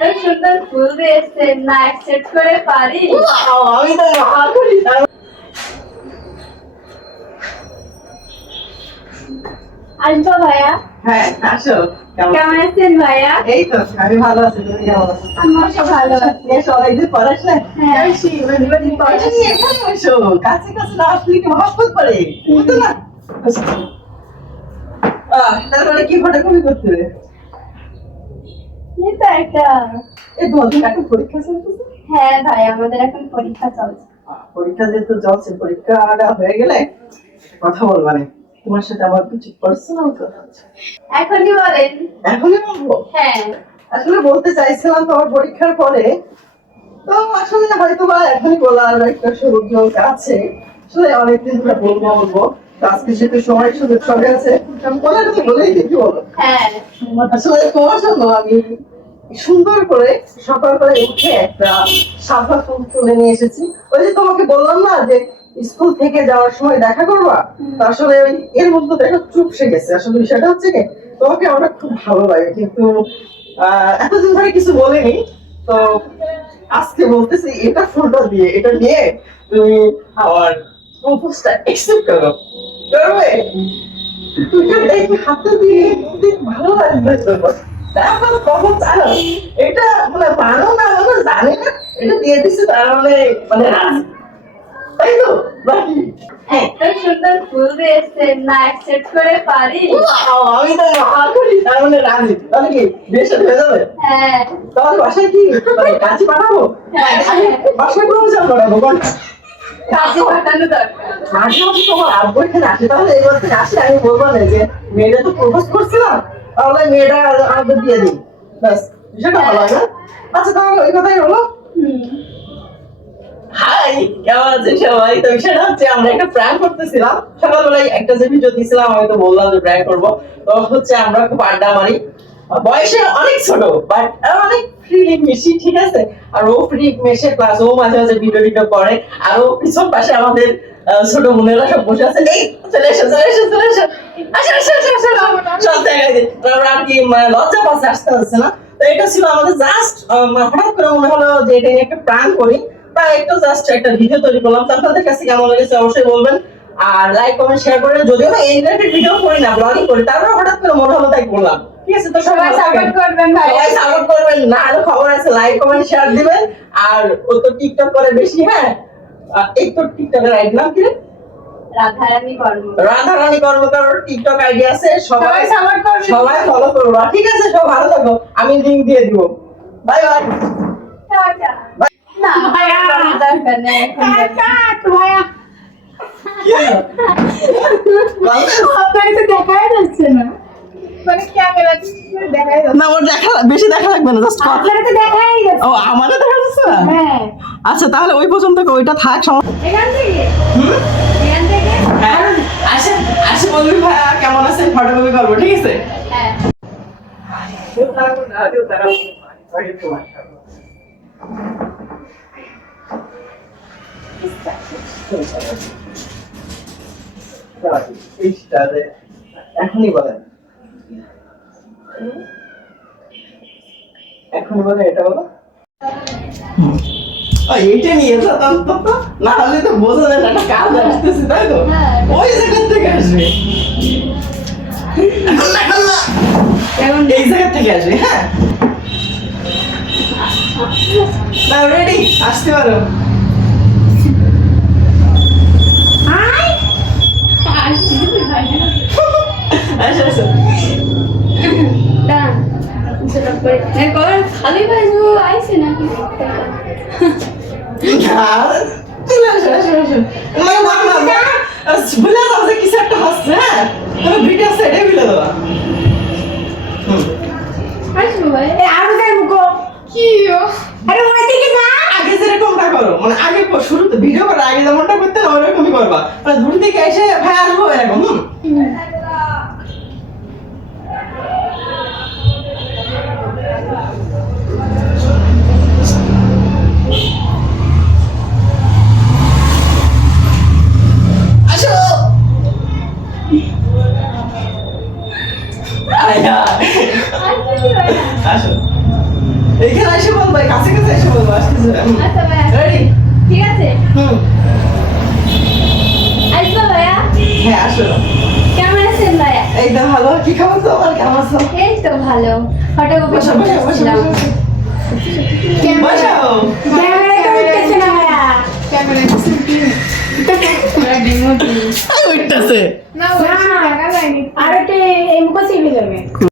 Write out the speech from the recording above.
এত সুন্দর ফুল দিয়েছেন না অ্যাকসেপ্ট করে পারি। আমি তো মহাকুড়ি আসব ভাইয়া? হ্যাঁ আসো। কেমন? আছেন ভাইয়া? এই তো আমি ভালো আছি তুমি কেমন আছো? আমার সব ভালো আছে। সবাই যে পড়াশোনা হ্যাঁ। মানে মানে এখানে এসো কাছে কাছে না আসলে কি মহাব্বত করে? বুঝতো না। তারপরে কি ফটোকপি করতে হবে? তো একটা এই তোমাদের একটা পরীক্ষা চলতেছে? হ্যাঁ ভাই আমাদের এখন পরীক্ষা চলছে। পরীক্ষা যেহেতু চলছে পরীক্ষাটা হয়ে গেলে কথা বলবানে তোমার সাথে আমার কিছু পার্সোনাল কথা আছে। এখনই বলেন। এখনই বলব? হ্যাঁ। আসলে বলতে চাইছিলাম তোমার পরীক্ষার পরে তো আসলে হয়তো বা এখনই বলার একটা সুযোগ আছে। আসলে অনেকদিন ধরে বলব বলব। তো আজকে যেহেতু সময় সুযোগ সঙ্গে আছে তো বলেই দেখি বলো। হ্যাঁ। আসলে তোমার জন্য আমি সুন্দর করে সকাল করে উঠে একটা সাদা ফুল তুলে নিয়ে এসেছি। ওই যে তোমাকে বললাম না যে স্কুল থেকে যাওয়ার সময় দেখা করবা? আসলে ওই এর মধ্যে দেখো চুপসে গেছে। আসলে বিষয়টা হচ্ছে কি তোমাকে আমার খুব ভালো লাগে কিন্তু আহ, এতদিন ধরে কিছু বলিনি। তো আজকে বলতেছি এটা ফুলটা দিয়ে এটা নিয়ে তুমি আমার প্রপোজটা অ্যাকসেপ্ট করো। করবে তুই হাতে দিয়ে ভালো লাগবে তোর তারপর কখন এটা মানে মানো না মানো জানি না এটা দিয়ে দিচ্ছে তার মানে মানে তাই তো? নাকি? এত সুন্দর ফুল দিয়েছেন না অ্যাকসেপ্ট করে পারি? আমি তো মহাকুড়ি তার মানে রাজি। তাহলে কি হয়ে যাবে? হ্যাঁ। তোমার বাসায় কি? মানে কাছে পাঠাবো হ্যাঁ। বাসায় কোনো চাপ পাঠাবো বল। কাজে পাঠানো দরকার। মাঝে মাঝে তোমার আব্বু এখানে আসে। তাহলে এবার থেকে আসলে আমি বলব না যে মেয়েটা তো প্রপোজ করছিলাম। তাহলে মেয়েটা আমাকে দিয়ে দিই। বিষয়টা ভালো না? আচ্ছা তাহলে ওই কথাই হলো। হাই, কেমন আছেন সবাই? তো বিষয়টা হচ্ছে, আমরা একটা প্র্যাঙ্ক করতেছিলাম। সকালবেলায় একটা যে ভিডিও দিয়েছিলাম আমি তো বললাম যে প্র্যাঙ্ক করব। তো হচ্ছে, আমরা খুব আড্ডা মারি। বয়সে অনেক ছোট বাট অনেক ফ্রিলি মিশি ঠিক আছে? আর ও ফ্রি মেশে ক্লাস ও মাঝে মাঝে ভিডিও টিডিও করে। আর ও পিছন পাশে আমাদের ছোট বোনেরা সব বসে আছে এই চলে এসো চলে এসো চলে এসো। আসো আসো আসো আসো সব জায়গায়। তারপর আর কি লজ্জা পাচ্ছে আসতে হচ্ছে না। তো এটা ছিল আমাদের জাস্ট হঠাৎ করে মনে হলো যে এটা নিয়ে একটা প্রাণ করি। তাই একটু জাস্ট একটা ভিডিও তৈরি করলাম। তো আপনাদের কাছে কেমন লেগেছে অবশ্যই বলবেন। আর লাইক কমেন্ট শেয়ার করে যদিও আমি ইন্টারনেট ভিডিও করি না ব্লগিং করি তারপর হঠাৎ করে মনে হলো তাই করলাম। ঠিক আছে তো সবাই সাপোর্ট করবেন ভাই। সবাই সাপোর্ট করবেন। না আরও খবর আছে লাইক কমেন্ট শেয়ার দিবেন। আর ও তো টিকটক করে বেশি হ্যাঁ? এই তো টিকটকের আইডি নাম কি রাধারানী কর্ম রাধারানী কর্মকার টিকটক আইডি আছে। সবাই সবাই সাপোর্ট করবেন সবাই ফলো করব ঠিক আছে সব ভালো থাকো। আমি লিংক দিয়ে দিব। Bye bye tata. না ভাইয়া। দরকার নেই এখন ভাইয়া। তো দেখাই যাচ্ছে না মানে ক্যামেরা দেখাই যাচ্ছে না ওর দেখা বেশি দেখা লাগবে না জাস্ট আপনাকে তো দেখাই যাচ্ছে। ও আমারও দেখা যাচ্ছে? না হ্যাঁ। আচ্ছা তাহলে ওই পর্যন্ত ওইটা থাক এখান থেকে? এখান থেকে? হ্যাঁ আসে বলবি ভাইয়া কেমন আছেন? ফটোকপি করব ঠিক আছে? হ্যাঁ। এখনই বলেন। এখনই বলেন এটা বলো। এইটা নিয়ে যেতাম তো তো। না হলে তো বোঝা যায় একটা কাজ আসতেছে তাই তো? হ্যাঁ। ওই জায়গা থেকে আসবে। এখন এখন এখন এই জায়গা থেকে আসবে হ্যাঁ। রেডি আসতে পারো আই আসছি ভাইয়া আসো আসো ডান সেটা ভুলে যাও যে কিছু একটা হচ্ছে হ্যাঁ? তুমি ভিডিও সাইডে ভুলে দেবা আরও দেয় মুখো। কি আরে ওই দিকে না আগে যেরকমটা করো মানে আগে শুরুতে ভিডিও করার আগে যেমনটা করতে না ওরকমই করবা। মানে দূর থেকে এসে ভাই আসব এরকম হুম আসো আসো। ভাই কাছে কাছে এসে বলব আসতেছে। আচ্ছা ভাইয়া রেডি ঠিক আছে। হুম। আসব ভাইয়া। হ্যাঁ আসো। কেমন আছেন ভাইয়া? এই তো ভালো। কি খবর তোমার? কেমন আছো? এই তো ভালো। ফটোকপি বসো বসো বসো করতেছিলাম বসো। ক্যামেরা তো উঠতেছে না ভাইয়া? ক্যামেরা। উঠতেছে। না ওই